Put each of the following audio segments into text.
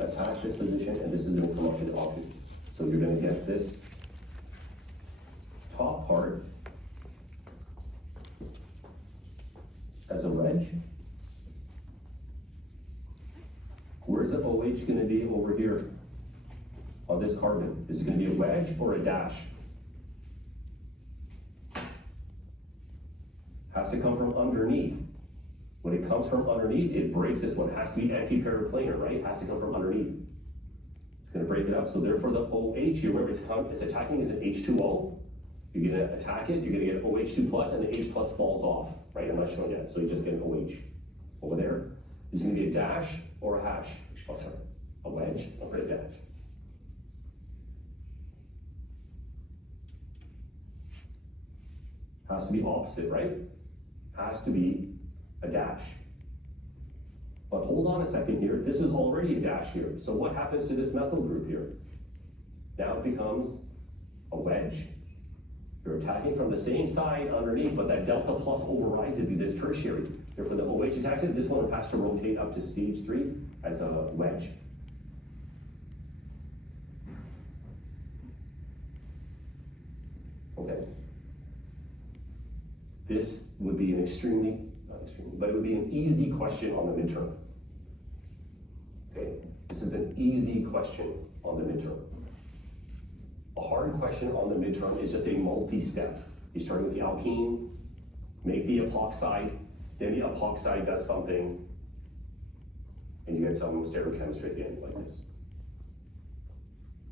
Attach this position, and this is going to come up to the object. So you're going to get this top part as a wedge. Where's the OH going to be over here on this carbon? Is it going to be a wedge or a dash? Has to come from underneath. When it comes from underneath, it breaks this one. It has to be anti-paraplanar, right? It has to come from underneath. It's going to break it up. So therefore the OH, you remember it's attacking as an H2O. You're going to attack it, you're going to get OH2 plus, and the H plus falls off, right? I'm not showing you that. So you just get an OH over there. Is it going to be a dash or a hash? Oh, sorry, a wedge or a dash? Has to be opposite, right? Has to be a dash. But hold on a second here, this is already a dash here. So what happens to this methyl group here? Now it becomes a wedge. You're attacking from the same side underneath, but that delta plus overrides it because it's tertiary. Therefore the OH attacks it, this one has to rotate up to CH3 as a wedge. Okay. This would be an but it would be an easy question on the midterm. Okay, this is an easy question on the midterm. A hard question on the midterm is just a multi-step. You start with the alkene, make the epoxide, then the epoxide does something, and you get some stereochemistry at the end like this.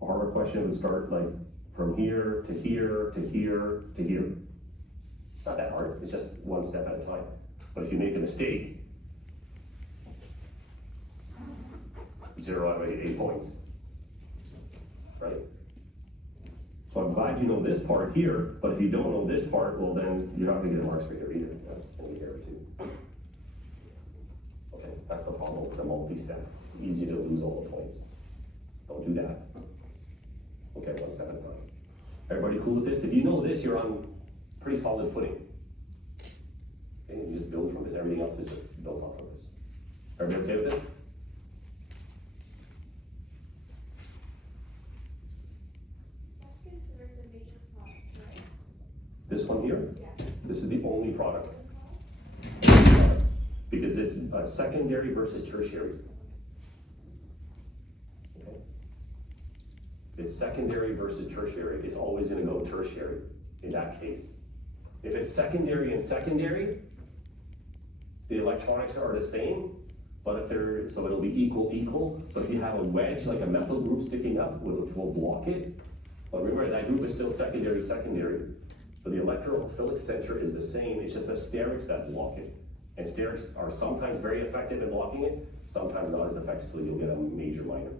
A harder question would start like from here to here to here to here. Not that hard, it's just one step at a time. But if you make a mistake, 0 out of 8 points, right? So I'm glad you know this part here, but if you don't know this part, well then you're not gonna get marks for here either. That's gonna be error too. Okay, that's the problem with the multi-step. It's easy to lose all the points. Don't do that. Okay, one step at a time. Everybody cool with this? If you know this, you're on pretty solid footing. Okay, you just build from this. Everything else is just built off of this. Everybody okay with this? That's considered the major product, right? This one here? Yeah. This is the only product. Because it's secondary versus tertiary. Okay? It's secondary versus tertiary. It's always going to go tertiary in that case. If it's secondary and secondary, the electronics are the same, but if they're, so it'll be equal, but if you have a wedge, like a methyl group sticking up, which will block it, but remember that group is still secondary, so the electrophilic center is the same, it's just the sterics that block it. And sterics are sometimes very effective in blocking it, sometimes not as effective, so you'll get a major minor,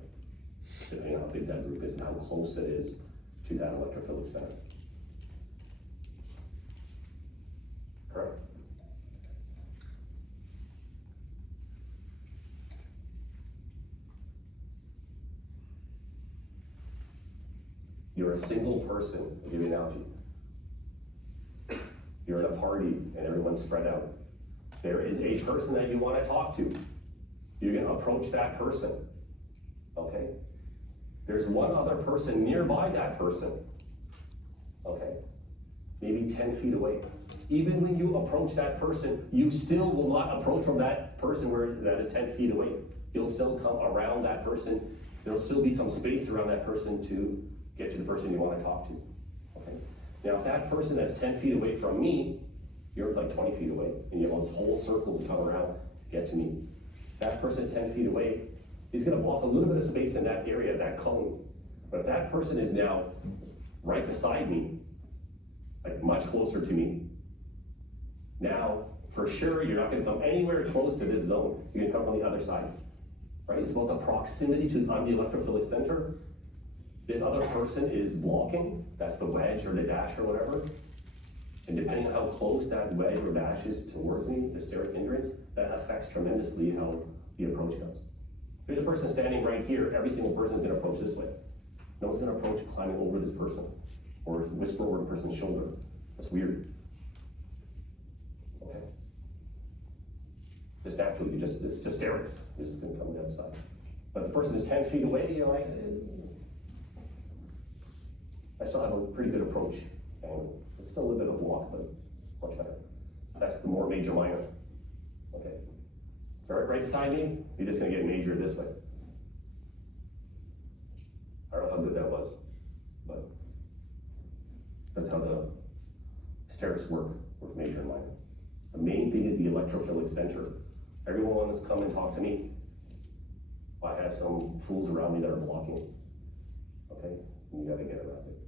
depending on how big that group is and how close it is to that electrophilic center. Correct? You're a single person, I'll give you an analogy. You're at a party and everyone's spread out. There is a person that you want to talk to. You're going to approach that person, okay? There's one other person nearby that person, okay? Maybe 10 feet away. Even when you approach that person, you still will not approach from that person where that is 10 feet away. You'll still come around that person. There'll still be some space around that person to get to the person you want to talk to, okay? Now, if that person that's 10 feet away from me, you're like 20 feet away, and you have this whole circle to come around to get to me. That person is 10 feet away, he's gonna block a little bit of space in that area, that cone. But if that person is now right beside me, like much closer to me, now, for sure, you're not gonna come anywhere close to this zone. You're gonna come on the other side, right? It's about the proximity to the electrophilic center. This other person is blocking, that's the wedge or the dash or whatever. And depending on how close that wedge or dash is towards me, the steric hindrance, that affects tremendously how the approach goes. There's a person standing right here, every single person is gonna approach this way. No one's gonna approach climbing over this person or whisper over the person's shoulder. That's weird. Okay. Just naturally, it's just sterics. You're just gonna come on the other side. But the person is 10 feet away, you know, I still have a pretty good approach. And it's still a little bit of walk, but much better. That's the more major minor. Okay. So right beside me, you're just gonna get major this way. I don't know how good that was, but that's how the hysterics work with major and minor. The main thing is the electrophilic center. Everyone wants to come and talk to me. I have some fools around me that are blocking. Okay? You gotta get around it.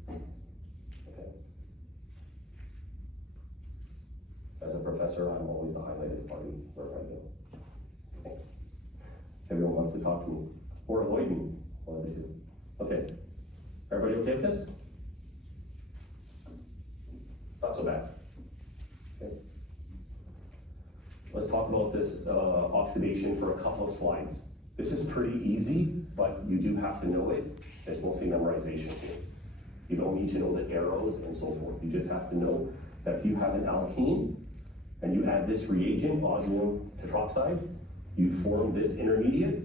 Okay? As a professor, I'm always the highlight of the party wherever I go. Okay? Everyone wants to talk to me, or avoid me, one of the two. Okay, everybody okay with this? Not so bad. Okay. Let's talk about this oxidation for a couple of slides. This is pretty easy, but you do have to know it. It's mostly memorization here. You don't need to know the arrows and so forth. You just have to know that if you have an alkene and you add this reagent, osmium tetroxide, you form this intermediate.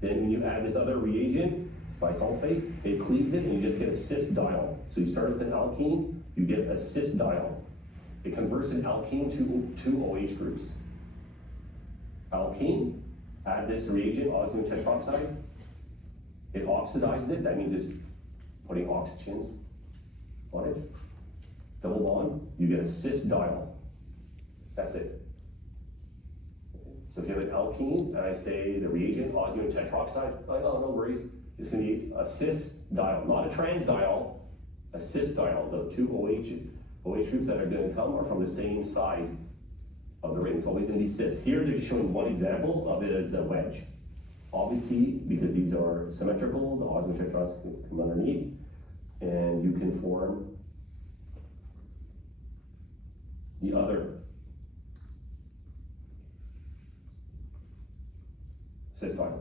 Then when you add this other reagent, bisulfate, it cleaves it and you just get a cis diol. So you start with an alkene, you get a cis diol. It converts an alkene to two OH groups. Alkene, add this reagent, osmium tetroxide, it oxidizes it, that means it's putting oxygens on it. Double bond, you get a cis diol. That's it. So if you have an alkene, and I say the reagent, osmium tetroxide, like, oh, no worries. It's gonna be a cis diol, not a trans diol, a cis diol. The two OH groups that are gonna come are from the same side of the ring. It's always gonna be cis. Here they're just showing one example of it as a wedge. Obviously, because these are symmetrical, the osmium tetroxide can come underneath, and you can form the other cis diol.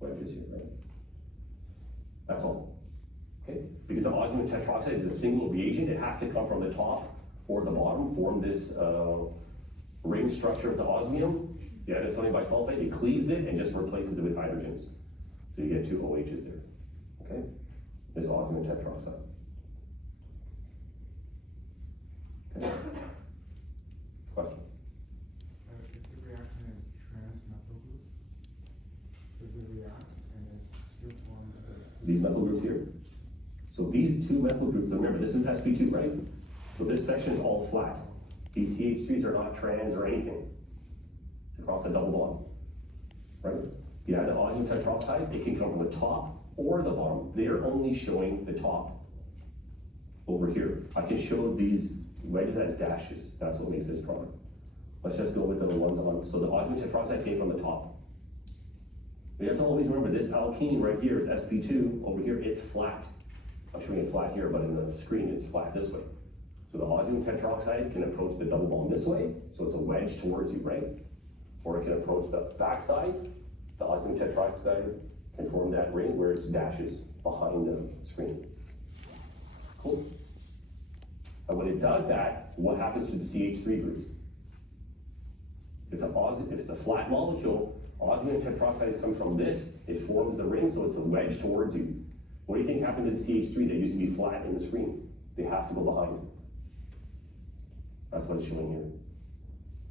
Wedges here, right? That's all. Okay? Because the osmium tetroxide is a single reagent, it has to come from the top or the bottom, form this ring structure of the osmium. You add sodium bisulfate, it cleaves it and just replaces it with hydrogens. So you get two OHs there. Okay? This osmium tetroxide. Okay. Question? If the reaction is trans-methyl group, does it react and it still forms the... These methyl groups here. So these two methyl groups, remember this is sp2, right? So this section is all flat. These CH3s are not trans or anything. It's across a double bond, right? You add the osmium tetroxide, it can come from the top or the bottom. They're only showing the top over here. I can show these wedges as dashes. That's what makes this product. Let's just go with the ones on, so the osmium tetroxide came from the top. We have to always remember this alkene right here is sp2, over here it's flat. I'm showing it flat here, but in the screen it's flat this way. So the osmium tetroxide can approach the double bond this way, so it's a wedge towards you, right? Or it can approach the backside. The osmium tetroxide can form that ring where it's dashes behind the screen. Cool. And when it does that, what happens to the CH3 groups? If it's a flat molecule, osmium tetroxide is coming from this, it forms the ring, so it's a wedge towards you. What do you think happened to the CH3s that used to be flat in the screen? They have to go behind. That's what it's showing here.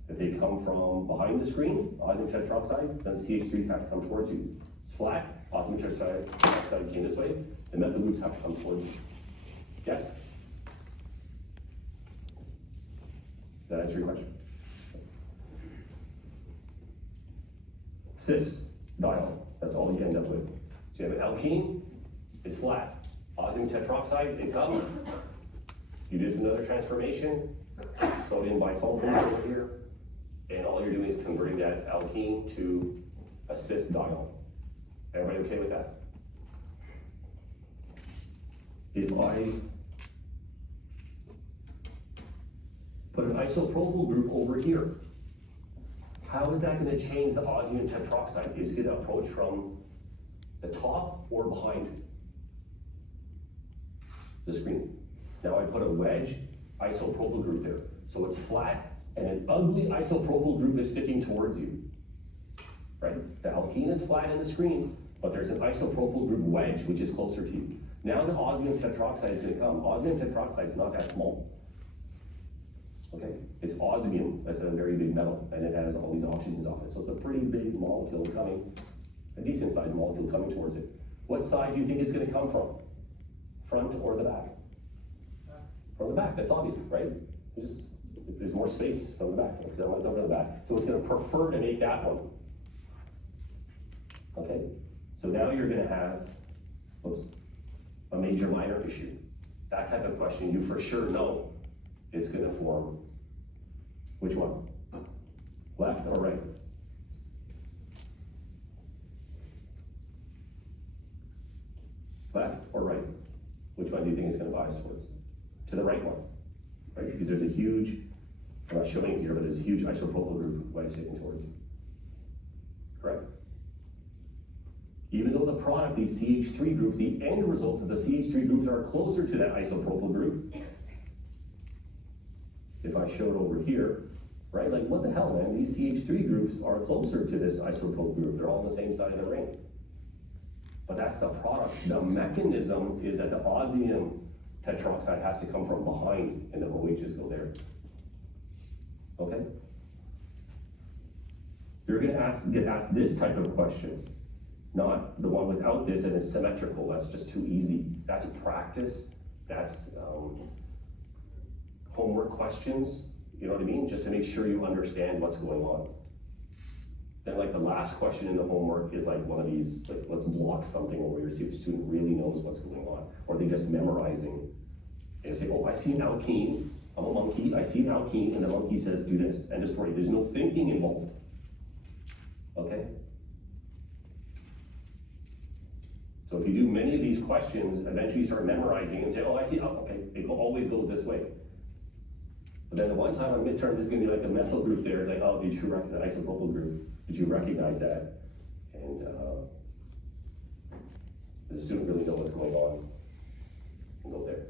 If they come from behind the screen, osmium tetroxide, then CH3s have to come towards you. It's flat, osmium tetroxide came this way, the methyl groups have to come towards you. Yes? Does that answer your question? Cis diol, that's all you end up with. So you have an alkene, it's flat. Osmium tetroxide, it comes. You do another transformation, sodium bisulfate over here, and all you're doing is converting that alkene to a cis diol. Everybody okay with that? If I put an isopropyl group over here, how is that going to change the osmium tetroxide? Is it going to approach from the top or behind the screen? Now I put a wedge isopropyl group there. So it's flat, and an ugly isopropyl group is sticking towards you, right? The alkene is flat in the screen, but there's an isopropyl group wedge, which is closer to you. Now the osmium tetroxide is gonna come. Osmium tetroxide is not that small. Okay, it's osmium, that's a very big metal, and it has all these oxygens off it, so it's a pretty big molecule coming, a decent sized molecule coming towards it. What side do you think it's gonna come from? Front or the back? From the back, that's obvious, right? There's more space from the back, because I went over to the back, so it's gonna prefer to make that one. Okay, so now you're gonna have, a major minor issue. That type of question, you for sure know is gonna form, which one? Left or right? Left or right? Which one do you think it's gonna bias towards? To the right one, right? Because there's a huge, I'm not showing it here, but there's a huge isopropyl group wedge sticking towards you. Correct? Even though the product, these CH3 groups, the end results of the CH3 groups are closer to that isopropyl group. If I show it over here, right, like what the hell, man, these CH3 groups are closer to this isopropyl group, they're all on the same side of the ring. But that's the product. The mechanism is that the osmium tetroxide has to come from behind and the OHs go there. Okay? You're gonna get asked this type of question. Not the one without this and it's symmetrical, that's just too easy. That's practice, that's homework questions, you know what I mean? Just to make sure you understand what's going on. Then like the last question in the homework is like one of these, like let's block something over here, see if the student really knows what's going on. Or they just memorizing and say, oh, I see an alkene, I'm a monkey, I see an alkene, and the monkey says do this, end of story. There's no thinking involved, okay? So if you do many of these questions, eventually you start memorizing and say, oh, I see, oh, okay, it always goes this way. But then the one time on midterm, there's gonna be like the methyl group there, it's like, oh, did you recognize the isopropyl group? Did you recognize that? And does the student really know what's going on? And go there.